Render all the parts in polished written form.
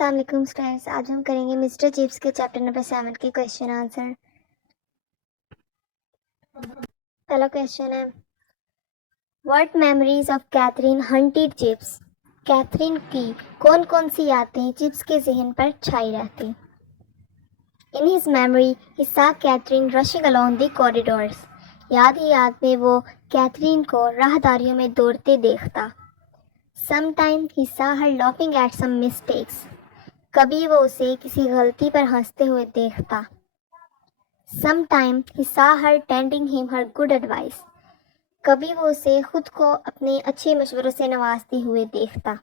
السلام علیکم اسٹوڈینٹس، آج ہم کریں گے مسٹر چپس کے چیپٹر نمبر 7 کے کویشچن آنسر۔ پہلا کویشچن ہے what memories of Catherine haunted Chips? Catherine کی کون کون سی یادیں چپس کے ذہن پر چھائی رہتی؟ ان ہز میموری ہی سا کیتھرین رشنگ along دی کوریڈورس۔ یاد ہی یاد میں وہ کیتھرین کو راہداریوں میں دوڑتے دیکھتا۔ سم ٹائم ہی سا ہر laughing at some mistakes۔ کبھی وہ اسے کسی غلطی پر ہنستے ہوئے دیکھتا۔ سم ٹائم ہی سا ہر ٹینڈنگ ہم ہر گڈ ایڈوائس۔ کبھی وہ اسے خود کو اپنے اچھے مشوروں سے نوازتے ہوئے دیکھتا۔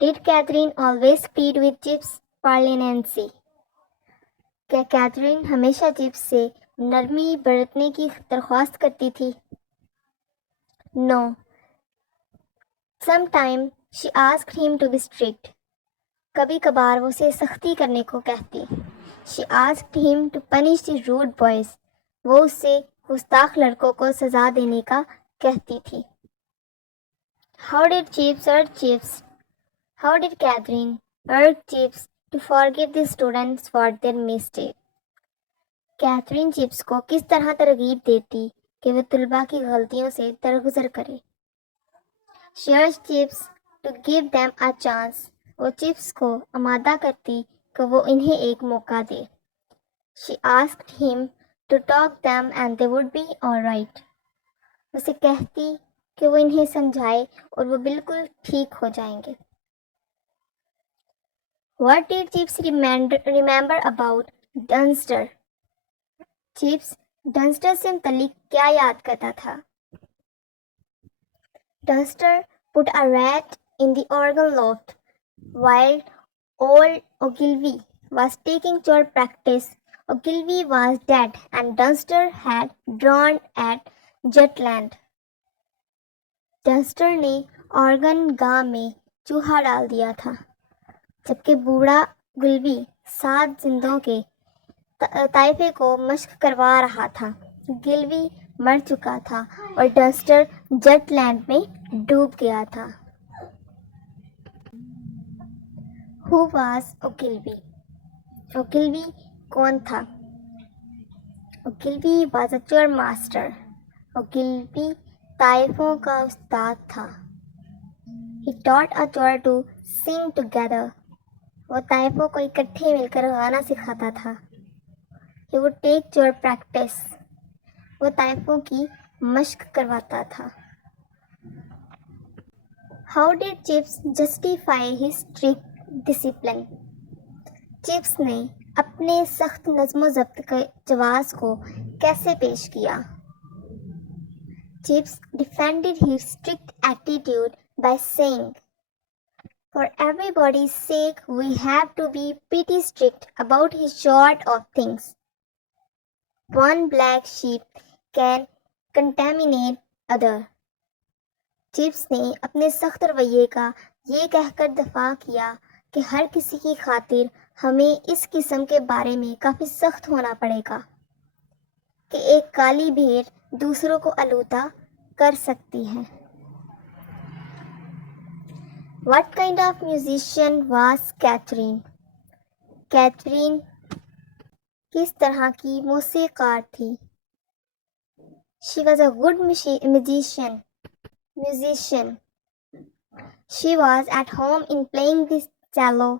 Did Katherine always plead with Chips for leniency؟ کیا کیتھرین ہمیشہ چپس سے نرمی برتنے کی درخواست کرتی تھی؟ No. Some time she asked him to be strict۔ کبھی کبھار وہ اسے سختی کرنے کو کہتی۔ She asked him to punish the rude boys۔ وہ اس سے گستاخ لڑکوں کو سزا دینے کا کہتی تھی۔ How did Chips urge Chips؟ How did Catherine urge Chips to forgive the students for their mistake؟ Catherine Chips کو کس طرح ترغیب دیتی کہ وہ طلباء کی غلطیوں سے درگزر کرے؟ She urged Chips to give them a chance۔ وہ چپس کو آمادہ کرتی کہ وہ انہیں ایک موقع دے۔ She asked him to talk them and they would be alright۔ اسے کہتی کہ وہ انہیں سمجھائے اور وہ بالکل ٹھیک ہو جائیں گے۔ What did Chips remember about Dunster؟ Chips Dunster سے متعلق کیا یاد کرتا تھا؟ Dunster put a rat in the organ loft while old Ogilvy was taking choir practice۔ Ogilvy was dead and Dunster had drawn at Jutland۔ ڈنسٹر نے organ گاہ میں چوہا ڈال دیا تھا جبکہ بوڑھا گلوی 7 زندوں کے طائفے کو مشق کروا رہا تھا۔ گلوی مر چکا تھا اور ڈنسٹر جٹ لینڈ میں ڈوب گیا تھا۔ Who was Ogilvy؟ Ogilvy کون تھا؟ Ogilvy was a choir master۔ Ogilvy طائفوں کا استاد تھا۔ He taught a choir to sing together۔ وہ طائفوں کو اکٹھے مل کر گانا سکھاتا تھا۔ He would take choir practice۔ وہ طائفوں کی مشق کرواتا تھا۔ How did Chips justify his strict discipline؟ Chips نے اپنے سخت نظم و ضبط کے جواز کو کیسے پیش کیا؟ Chips defended his strict attitude by saying, For everybody's sake we have to be pretty strict about his sort of things۔ One black sheep can contaminate other۔ Chips نے اپنے سخت رویے کا یہ کہہ کر دفاع کیا کہ ہر کسی کی خاطر ہمیں اس قسم کے بارے میں کافی سخت ہونا پڑے گا کہ ایک کالی بھیڑ دوسروں کو آلودہ کر سکتی ہے۔ What kind of musician was Catherine؟ Catherine کس طرح کی موسیقار تھی؟ She was a good musician۔ She was at home in playing the cello۔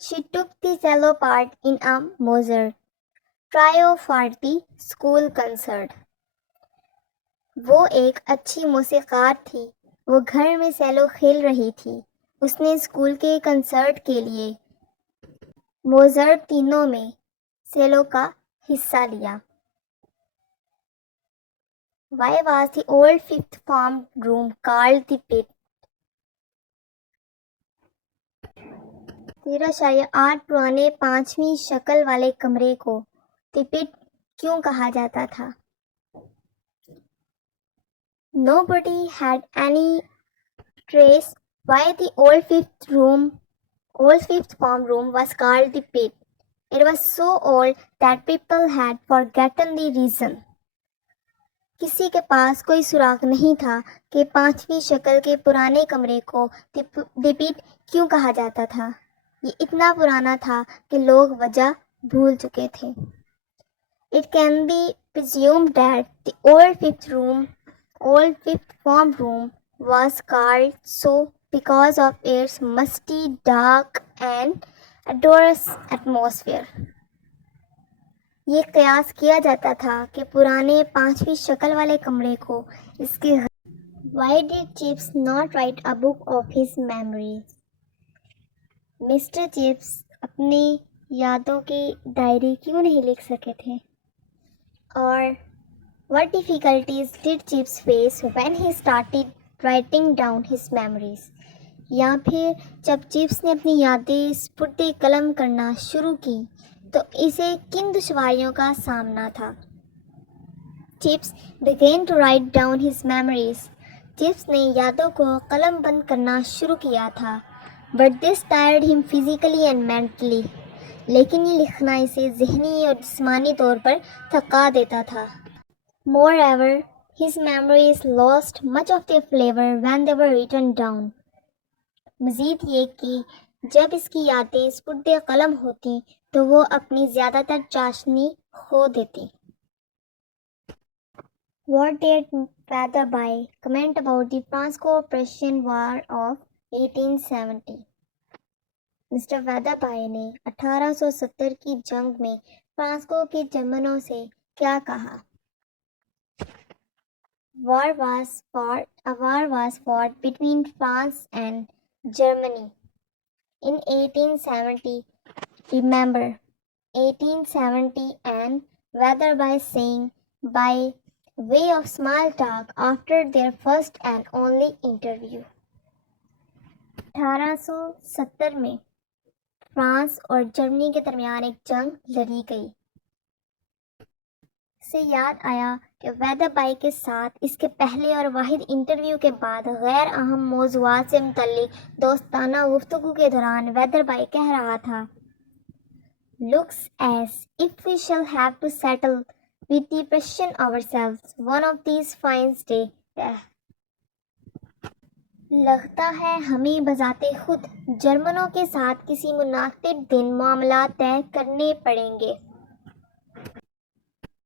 She took the cello part in a Mozart trio for the school concert۔ وہ ایک اچھی موسیقار تھی۔ وہ گھر میں سیلو کھیل رہی تھی۔ اس نے اسکول کے کنسرٹ کے لیے موزارٹ تینوں میں سیلو کا حصہ لیا۔ Why was the old 5th form room called the pit؟ 13.8 پرانے 5ویں شکل والے کمرے کو the pit کیوں کہا جاتا تھا؟ Nobody had any trace why the old 5th form room was called the pit۔ It was so old that people had forgotten the reason۔ کسی کے پاس کوئی سراغ نہیں تھا کہ پانچویں شکل کے پرانے کمرے کو ڈپٹ کیوں کہا جاتا تھا۔ یہ اتنا پرانا تھا کہ لوگ وجہ بھول چکے تھے۔ It can be presumed that the old fifth form room was called so because of its musty, dark and odorous atmosphere. یہ قیاس کیا جاتا تھا کہ پرانے پانچویں شکل والے کمرے کو اس کے Why did Chips not write a book of his memories? Mister Chips اپنی یادوں کی ڈائری کیوں نہیں لکھ سکے تھے؟ اور What difficulties did Chips face when he started writing down his memories? یا پھر جب چپس نے اپنی یادیں سپرد قلم کرنا شروع کی تو اسے کن دشواریوں کا سامنا تھا؟ Chips began to write down his memories. Chips نے یادوں کو قلم بند کرنا شروع کیا تھا. But this tired him physically and mentally. لیکن یہ لکھنا اسے ذہنی اور جسمانی طور پر تھکا دیتا تھا. Moreover, his memories lost much of their flavor when they were written down. مزید یہ کہ جب اس کی یادیں سپرد قلم ہوتی تو وہ اپنی زیادہ تر چاشنی کھو دیتی. What did Weatherby comment about the Franco-Prussian War of 1870? Mister ویدربائی نے 1870 کی جنگ میں فرانسکو کے جرمنوں سے کیا کہا؟ A war was fought between France and Germany in 1870. Remember, 1870 and Weatherby saying by way of small talk after their first and only interview. 1870 میں France اور جرمنی کے درمیان ایک جنگ لڑی گئی. سے یاد آیا کہ ویدربائی کے ساتھ اس کے پہلے اور واحد انٹرویو کے بعد غیر اہم موضوعات سے متعلق دوستانہ گفتگو کے دوران ویدربائی کہہ رہا تھا Looks as if we shall have to settle with the Prussian ourselves one of these fine days. لگتا ہے ہمیں بذات خود جرمنوں کے ساتھ کسی مناسب دن معاملات طے کرنے پڑیں گے.